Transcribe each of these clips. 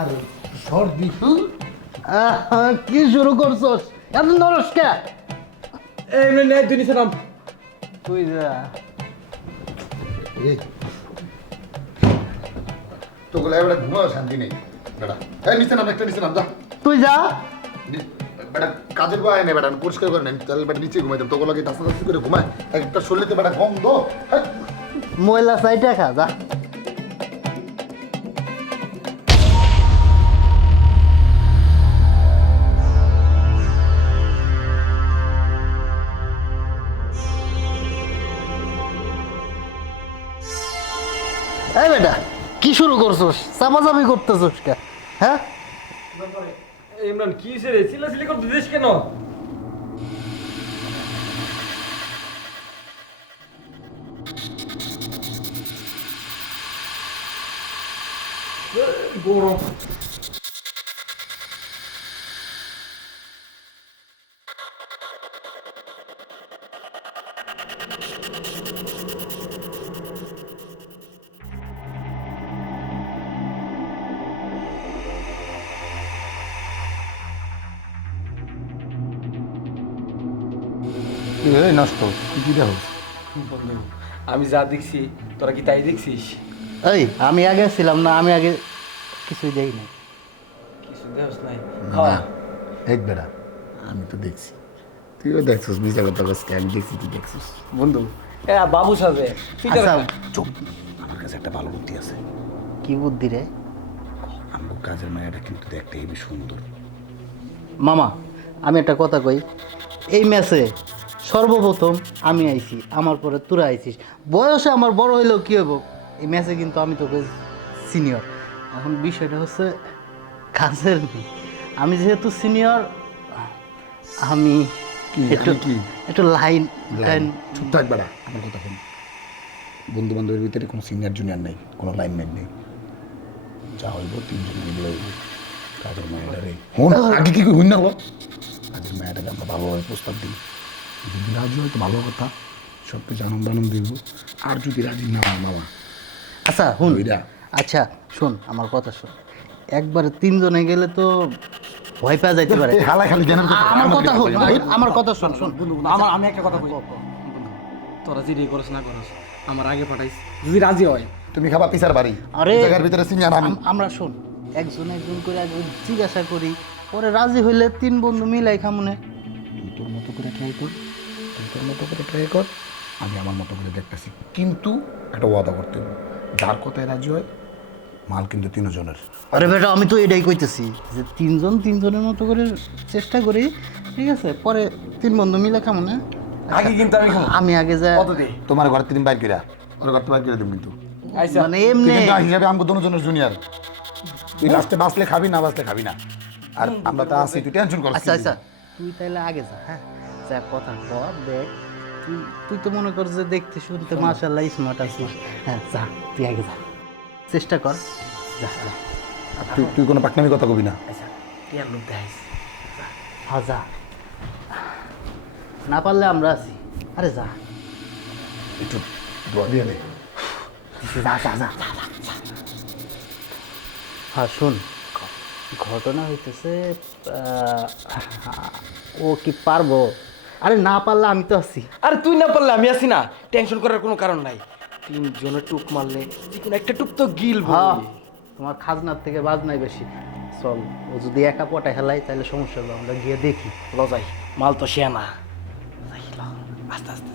আর সর্দি কি শুরু করছস? এত নরসকা এই এমনি নাম। তুই যা। এই। তোগুলো এবার ঘুমাও শান্তি নেই। বেটা এই নিচে নাম একটা নিচে নাম যা। তুই যা। বেটা কাজের বয় নেই বেটা আমি পরিষ্কার করে নেই। তাহলে বেটা নিচে ঘুমাইতাম তোগুলো কি দাস্তা দাস্তি করে ঘুমায় একটা শরীরে বেটা গন্ধ হ্যাঁ? ময়লা সাইডে খা যা। এই বেটা, কি শুরু করছস? চাপাচাপি করতেছস কে? হ্যাঁ? ইমরান, কি রে? চিল্লাচিল্লি করতে দিস কেন? গরম। এই নষ্ট কি দেখো বন্ধু আমি যা দেখছি তোরা কি তাই দেখছিস? এই আমি আগে ছিলাম না আমি আগে কিছুই দেই না কিছু দেহস নাই? খাওয়া। এক বেটা আমি তো দেখছি। তুইও দেখছিস মিশা কথা বলছিস আমি দেখছি তুই দেখছিস। বন্ধু এ বাবু সাজে আচ্ছা চুপ। আমার কাছে একটা ভালো বুদ্ধি আছে। কি বুদ্ধি রে? আমার কাজের মায়াটা কিন্তু দেখতে হেবি সুন্দর। মামা আমি একটা কথা কই। এই ম্যাচে সর্বপ্রথম আমি আইছি আমার পরে তোরা আইছিস। বয়সে আমার বড় হইলেও কী হব এই ম্যাচে কিন্তু আমি তোকে সিনিয়র এখন বিষয়টা হচ্ছে কাজের। আমি যেহেতু সিনিয়র আমি একটু একটু লাইন লাইন চুপ আমার কথা শোন। বন্ধু বান্ধবের ভিতরে কোনো সিনিয়র জুনিয়র নেই কোনো লাইন ম্যান নেই। যা হইব তিনজন মিলে হইব। কাজের মায়াটা রে হন আগে কি হইন না বল। কাজের মায়াটাকে আমরা ভালোভাবে প্রস্তাব দিই। যদি রাজি হয় তো ভালো কথা। সব কিছু আনন্দ আনন্দ দিব। আর যদি রাজি না হয় মামা। আচ্ছা হুন ওইটা। আচ্ছা শোন আমার কথা শোন। একবারে তিনজনে গেলে তো ভয় পাওয়া যাইতে পারে। হালা খালি জানার আ- আমার কথা শোন আমার কথা শোন শোন। আমার আমি একটা কথা বলি। তোরা যে রে না করস আমার আগে পাঠাইস। যদি রাজি হয়। তুমি খাবা পিসার বাড়ি। আরে জায়গার ভিতরে সিনিয়র আমি। আমরা শোন একজন একজন করে আগে জিজ্ঞাসা করি। পরে রাজি হইলে তিন বন্ধু মিলাই খামনে। তোর মতো করে ট্রাই কর। তোর মতো করে ট্রাই কর আমি আমার মতো করে দেখতেছি। কিন্তু একটা ওয়াদা করতে হবে। যার কথায় রাজি হয় মাল কিন্তু তিনজনের। আরে বেটা আমি তো এটাই কইতেছি যে তিনজন তিনজনের মতো করে চেষ্টা করি ঠিক আছে? পরে তিন বন্ধু মিলে খামনে আগে কিন্তু আমি খাব আমি আগে যাই কত দে তোমার ঘর তিন বাইর কইরা ওর ঘর তো বাইর করে দেব কিন্তু। আইসা। মানে এমনি কিন্তু হিসাবে আমাকে দুজনের জুনিয়র তুই লাস্টে বাঁচলে খাবি না বাঁচলে খাবি না। আর আমরা তো আছি তুই টেনশন করছিস আচ্ছা আচ্ছা তুই তাইলে আগে যা হ্যাঁ? যা কথা কর দেখ। তুই তুই তো মনে কর যে দেখতে শুনতে মাশাল্লাহ স্মার্ট আছিস। হ্যাঁ যা তুই আগে যা। চেষ্টা কর। যা যা। আর তুই তুই কোনো পাকনামি কথা কবি না। আচ্ছা টিয়ার লোক দেখাইস। হ্যাঁ যা। না পারলে আমরা আছি। আরে যা। একটু দোয়া দিয়ে দে যা যা যা। হ্যাঁ শোন। ঘটনা হইতেছে ও কি পারব? আরে না পারলে আমি তো আছি। আরে তুই না পারলে আমি আছি না। টেনশন করার কোনো কারণ নাই। তিনজনে টুক মারলে যে কোনো একটা টুক তো গিল হ্যাঁ তোমার খাজনার থেকে বাজ নাই বেশি। চল ও যদি একা পটা হেলাই তাহলে সমস্যা হবে আমরা গিয়ে দেখি। লজাই মাল তো সে না। আস্তে আস্তে।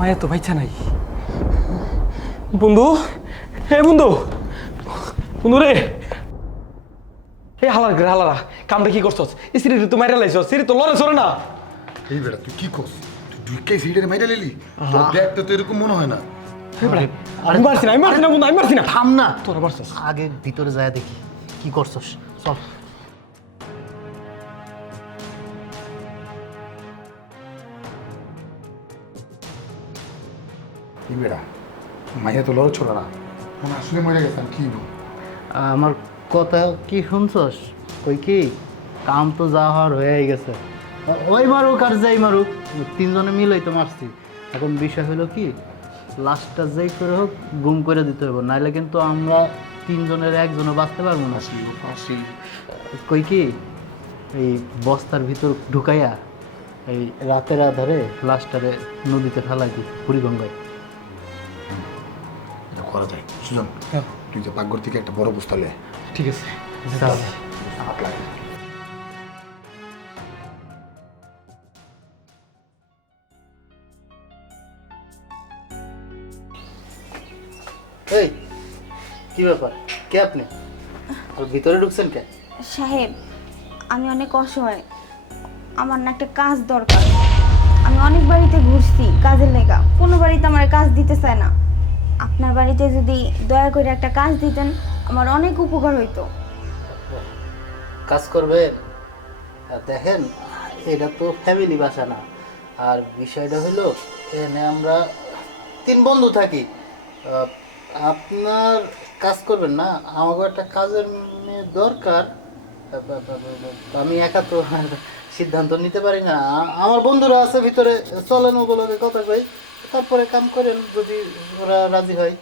মায়া তো ভাইছা নাই। বন্ধু হে বন্ধু বন্ধু রে। হে হালার করে হালারা কামটা কি করছস? এই সিঁড়ি তো মাইরা লাইছস সিঁড়ি তো লড়ে সরে না। এই বেটা তুই কি করছিস তুই ঢুকে সিটের মাইরা লিলি তোর দেখতে তো এরকম মনে হয় না। আমি মারছি না আমি মারছি না বন্ধু আমি মারছি না। থাম না। তোরা মারছস। আগে ভিতরে যায় দেখি কি করছস? চল। মাইয়া তো লড় ছোড় না। মনে আসলে মরে গেছেন কি বল? আমার কথা কি শুনছস? কই কি? কাম তো যা হওয়ার হয়ে গেছে। ওই মারুক আর যাই মারুক তিনজনে মিলেই তো মারছি। এখন বিষয় হলো কি লাস্টটা যেই করে হোক গুম করে দিতে হবে নাইলে কিন্তু আমরা তিনজনের একজনও বাঁচতে পারব না। কই কি এই বস্তার ভিতর ঢুকাইয়া এই রাতের আধারে লাস্টারে নদীতে ফেলাই দিই বুড়িগঙ্গায়। করা যায়। সুজন তুই যে পাকঘর থেকে একটা বড় বস্তা লে ঠিক আছে। হাত লাগে। এই কি ব্যাপার? কে আপনি? আর ভিতরে ঢুকছেন কে? সাহেব আমি অনেক অসহায়। আমার না একটা কাজ দরকার। আমি অনেক বাড়িতে ঘুরছি কাজের লেগা। কোনো বাড়িতে আমার কাজ দিতে চায় না। আপনার বাড়িতে যদি দয়া করে একটা কাজ দিতেন, আমার অনেক উপকার হইতো। কাজ করবে দেখেন, এটা তো ফ্যামিলি বাসা না। আর বিষয়টা হলো, এখানে আমরা তিন বন্ধু থাকি। আপনার কাজ করবেন না, আমাকে একটা কাজের দরকার। আমি একা তো সিদ্ধান্ত নিতে পারি না। আমার বন্ধুরা আছে ভিতরে, চলেন ওগুলোকে কথা কই। তারপরে কাম করেন যদি ওরা রাজি হয়।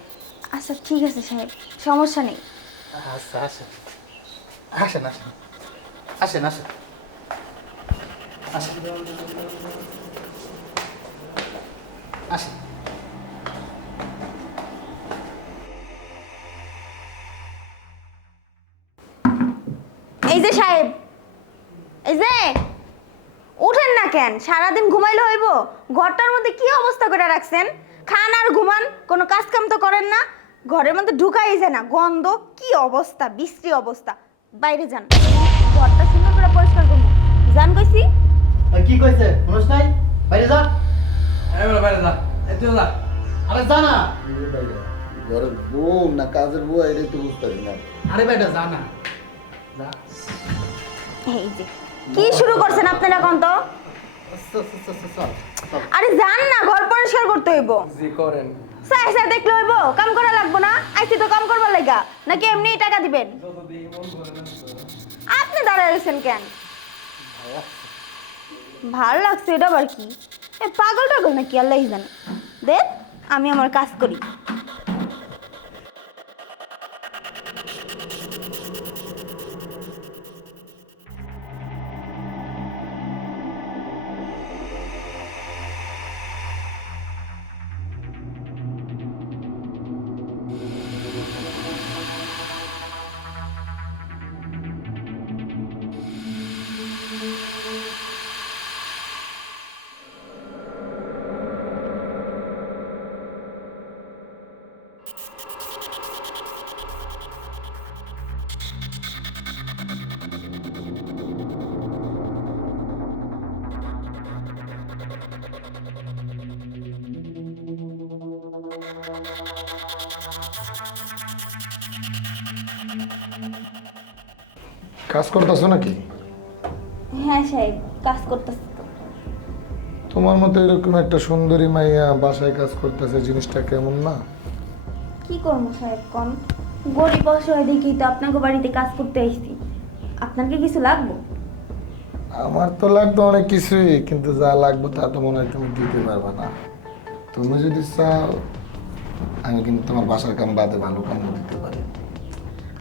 আচ্ছা ঠিক আছে সাহেব সমস্যা নেই। আচ্ছা আসেন। আসেন আসেন। আসেন আসেন। আসেন। আসেন। এই যে সাহেব এই যে। উঠেন না কেন? সারাদিন ঘুমাইলে হইব? ঘরটার মধ্যে কি অবস্থা করে রাখছেন? খান আর ঘুমান কোনো কাজ কাম তো করেন না। ঘরের মধ্যে ঢুকাই যায় না গন্ধ কি অবস্থা বিশ্রী অবস্থা। বাইরে যান। ঘরটা সুন্দর করে পরিষ্কার করব জান কইছি। আর কি কইছে? শুনছ নাই? বাইরে যা। বাইরে যা। এই তুই যা। আরে যা না। ঘরের বউ না কাজের বউ এটাই তো বুঝতে পারি না। আরে বেটা যা না। যা। এই যে কি শুরু করছেন আপনারা এখন তো। আরে যান না ঘর পরিষ্কার করতে হইব। জি করেন। সাই সাই দেখলে হইব? কাম করা লাগবো না? আইসি তো কাম করবার লাগা। নাকি এমনি টাকা দিবেন? আপনি দাঁড়ায় রয়েছেন কেন? ভালো লাগছে এটা আবার কি? এ পাগল টাগল নাকি? আল্লাহ জানে। দেখ আমি আমার কাজ করি। কাজ করতেছো নাকি? হ্যাঁ সাহেব কাজ করতেছি তো। তোমার মতো এরকম একটা সুন্দরী মাইয়া বাসায় কাজ করতেছে জিনিসটা কেমন না? কি করব সাহেব কন? গরিব অসহায় দেখি তো আপনাকে বাড়িতে কাজ করতে আসছি আপনার কি কিছু লাগবো? আমার তো লাগতো অনেক কিছুই কিন্তু যা লাগবে তা তো মনে হয় তুমি দিতে পারবে না। তুমি যদি চাও আমি কিন্তু তোমার বাসার কাম বাদে ভালো কাম দিতে পারি।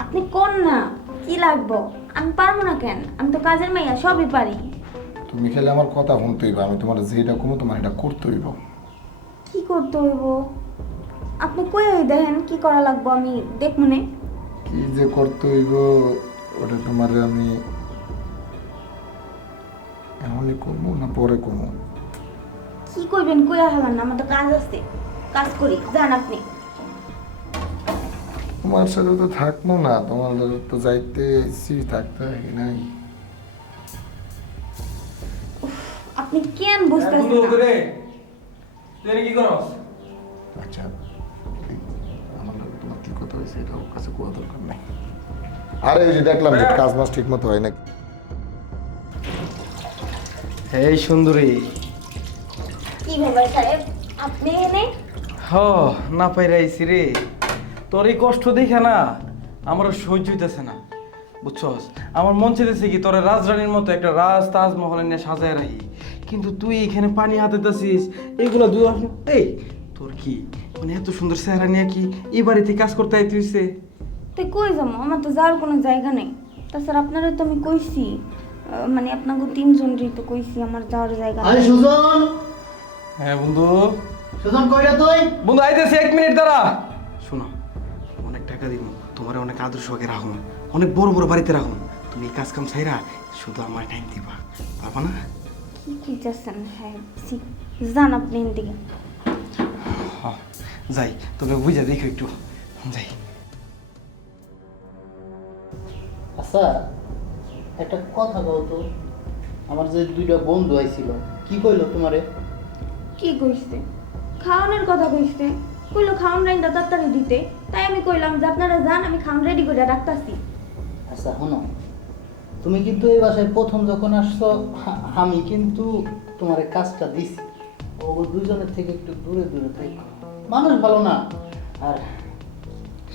আপনি কোন না কি লাগবো? আমি পারব না কেন? আমি তো কাজের মাইয়া সবই পারি। তুমি খেলে আমার কথা শুনতে হইব আমি তোমার যেটা কমো তোমার এটা করতে হইব। কি করতে হইব? আপনি কই হই দেখেন কি করা লাগবো আমি দেখ মনে কি যে করতে হইব ওটা তোমার আমি এমনই কমু না পরে কমু? কি করবেন কইয়া হবেন না আমার তো কাজ আছে। কাজ করি যান আপনি। তোমার সাথে তো থাকব না তোমার সাথে তো যাইতে ইচ্ছি থাকতে হয় নাই। আপনি কেন বুঝতেছেন না? তুই কি করস আচ্ছা আমার তোমার কি কথা হয়েছে এটা ওর কাছে কোয়া দরকার নাই। আরে ওই যে দেখলাম যে কাজ বাজ ঠিক মতো হয় না। এই সুন্দরী। কি ব্যাপার সাহেব আপনি এনে হ না পাই রাইছি রে। তোর এই কষ্ট দেখে না আমার আর সহ্য হইতেছে না। বুঝছস? আমার মন চাইতেছে কি তোর রাজরানীর মতো একটা রাজ তাজমহল নিয়ে সাজায় রাখি। কিন্তু তুই এখানে পানি হাতেছিস এগুলো দুই এই তোর কি? মানে এত সুন্দর চেহারা নিয়ে কি এই বাড়িতে কাজ করতে আইতে হইছে? তুই কই যাব? আমার তো যাওয়ার কোনো জায়গা নেই। তাছাড়া আপনারা তো আমি কইছি মানে আপনাকে তিনজনরই তো কইছি আমার যাওয়ার জায়গা আরে সুজন! হ্যাঁ বন্ধু। সুজন কইরা তুই? বন্ধু আইতেছি এক মিনিট দাঁড়া। শোনো। টাকা দিব। তোমার অনেক আদর্শ আগে রাখুন। অনেক বড় বড় বাড়িতে রাখুন। তুমি এই কাজ কাম ছাইরা শুধু আমার টাইম দিবা। পারবা না? কি কইতেছেন সাহেব যান আপনি এদিকে। হ্যাঁ যাই। তবে বুঝা দেখো একটু। যাই। আচ্ছা একটা কথা কও তো। আমার যে দুইটা বন্ধু আইছিল কি কইলো তোমারে? কি কইছে? খাওয়ানোর কথা কইছে। কইলো খাওয়ান রাইন্দা তাড়াতাড়ি দিতে। তাই আমি কইলাম যে, আপনারা যান, আমি খাওয়ান রেডি করে রাখতাছি। আচ্ছা শোনো, তুমি কিন্তু এই বাসায় প্রথম যখন আসছো, আমি কিন্তু তোমার কাজটা দিছি। ও দুজনের থেকে একটু দূরে দূরে থাকি। মানুষ ভালো না। আর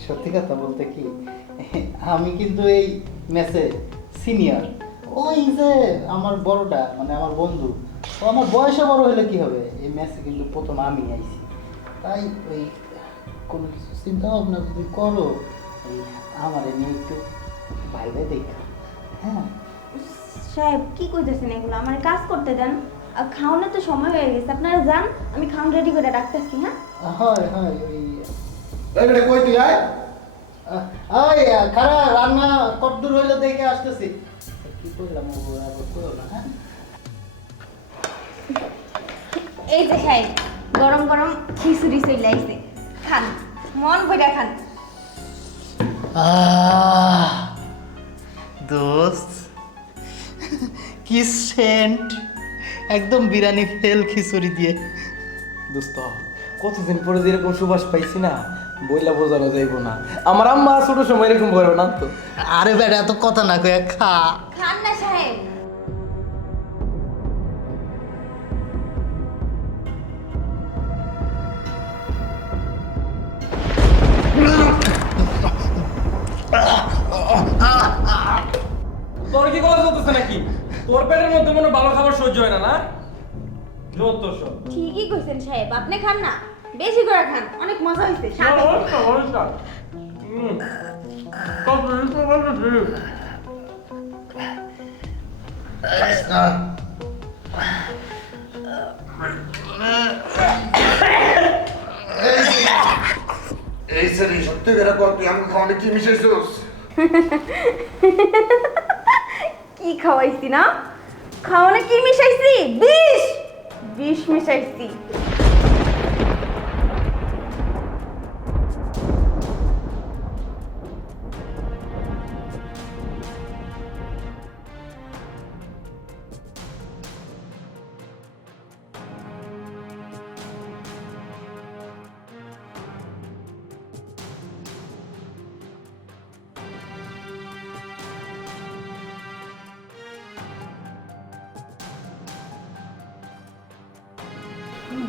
সত্যি কথা বলতে কি, আমি কিন্তু এই ম্যাচে সিনিয়র। ওই যে আমার বড়টা মানে আমার বন্ধু, ও আমার বয়সে বড় হলে কি হবে? এই ম্যাচে কিন্তু প্রথম আমি আইছি। তাই ওই কোনো কিছু চিন্তা ভাবনা যদি করো এই আমার নিয়ে একটু ভাইবে দেখা হ্যাঁ? সাহেব কি কইতেছেন এগুলো? আমার কাজ করতে দেন। আর খাওয়ানোর তো সময় হয়ে গেছে। আপনারা যান আমি খাওয়ান রেডি করে রাখতেছি হ্যাঁ? হয় হয় ওই এবারে কই তুই আয়। আহ, খারা রান্না কতদূর হইল দেখে আসতেছি। কি করলাম ও আবার কইও না হ্যাঁ? এই যে সাহেব গরম গরম খিচুড়ি চলে আইছে। খান মন ভরে খান। আহ, দোস্ত কি সেন্ট। একদম বিরিয়ানি ফেল খিচুড়ি দিয়ে। দোস্ত কতদিন পরে যে এরকম সুবাস পাইছি না বইলা বোঝানো যাইব না। আমার আম্মা ছোট সময় এরকম করবে না তো আরে বেটা এত কথা না কয়ে খা। খান না সাহেব। তোর কি কলা চলতেছে নাকি? তোর পেটের মধ্যে মনে ভালো খাবার সহ্য হয় না না? যত সব। ঠিকই কইছেন সাহেব আপনি খান না। বেশি করে খান অনেক মজা হইছে স্বাদ হইছে। এই সেরি সত্যি করে কর তুই আমাকে খাওয়ানে কি মিশাইছিস? কি খাওয়াইছি না? খাওয়ানে কি মিশাইছি? বিষ! বিষ মিশাইছি।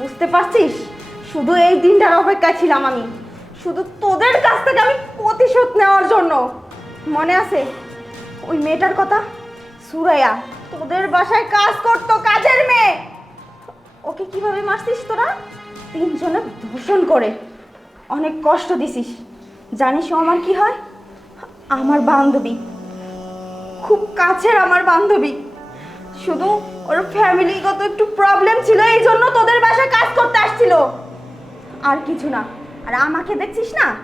বুঝতে পারছিস? শুধু এই দিনটার অপেক্ষায় ছিলাম আমি। শুধু তোদের কাছ থেকে আমি প্রতিশোধ নেওয়ার জন্য। মনে আছে? ওই মেয়েটার কথা? সুরাইয়া, তোদের বাসায় কাজ করতো কাজের মেয়ে। ওকে কীভাবে মারছিস তোরা? তিনজনে ধর্ষণ করে। অনেক কষ্ট দিছিস। জানিস ও আমার কি হয়? আমার বান্ধবী। খুব কাছের আমার বান্ধবী। শুধু ওর ফ্যামিলিগত একটু প্রবলেম ছিল এই জন্য তোদের বাসায় কাজ করতে আসছিল। আর কিছু না। আর আমাকে দেখছিস না?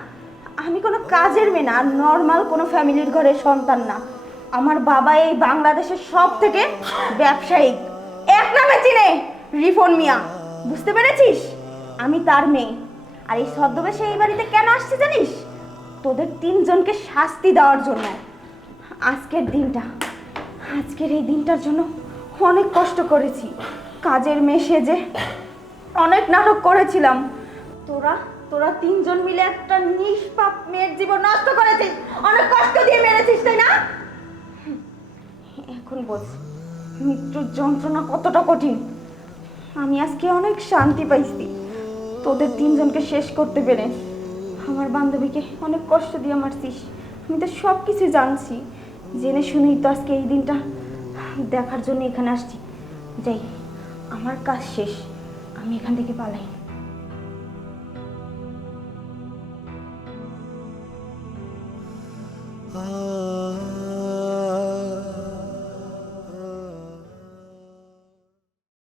আমি কোনো কাজের মেয়ে না নর্মাল কোনো ফ্যামিলির ঘরের সন্তান না। আমার বাবা এই বাংলাদেশের সব থেকে ব্যবসায়িক। এক নামে চিনে, রিফন মিয়া। বুঝতে পেরেছিস? আমি তার মেয়ে। আর এই ছদ্মবেশে এই বাড়িতে কেন আসছে জানিস? তোদের তিনজনকে শাস্তি দেওয়ার জন্য। আজকের দিনটা। আজকের এই দিনটার জন্য অনেক কষ্ট করেছি। কাজের মেয়ে সেজে অনেক নাটক করেছিলাম। তোরা তোরা তিনজন মিলে একটা নিষ্পাপ মেয়ের জীবন নষ্ট করেছিস। অনেক কষ্ট দিয়ে মেরেছিস, তাই না? এখন বোঝ মৃত্যুর যন্ত্রণা কতটা কঠিন? আমি আজকে অনেক শান্তি পাইছি। তোদের তিনজনকে শেষ করতে পেরে আমার বান্ধবীকে অনেক কষ্ট দিয়ে মারছিস। আমি তো সব কিছু জানছি। জেনে শুনেই তো আজকে এই দিনটা দেখার জন্য এখানে আসছি। যাই আমার কাজ শেষ। আমি এখান থেকে পালাই। ah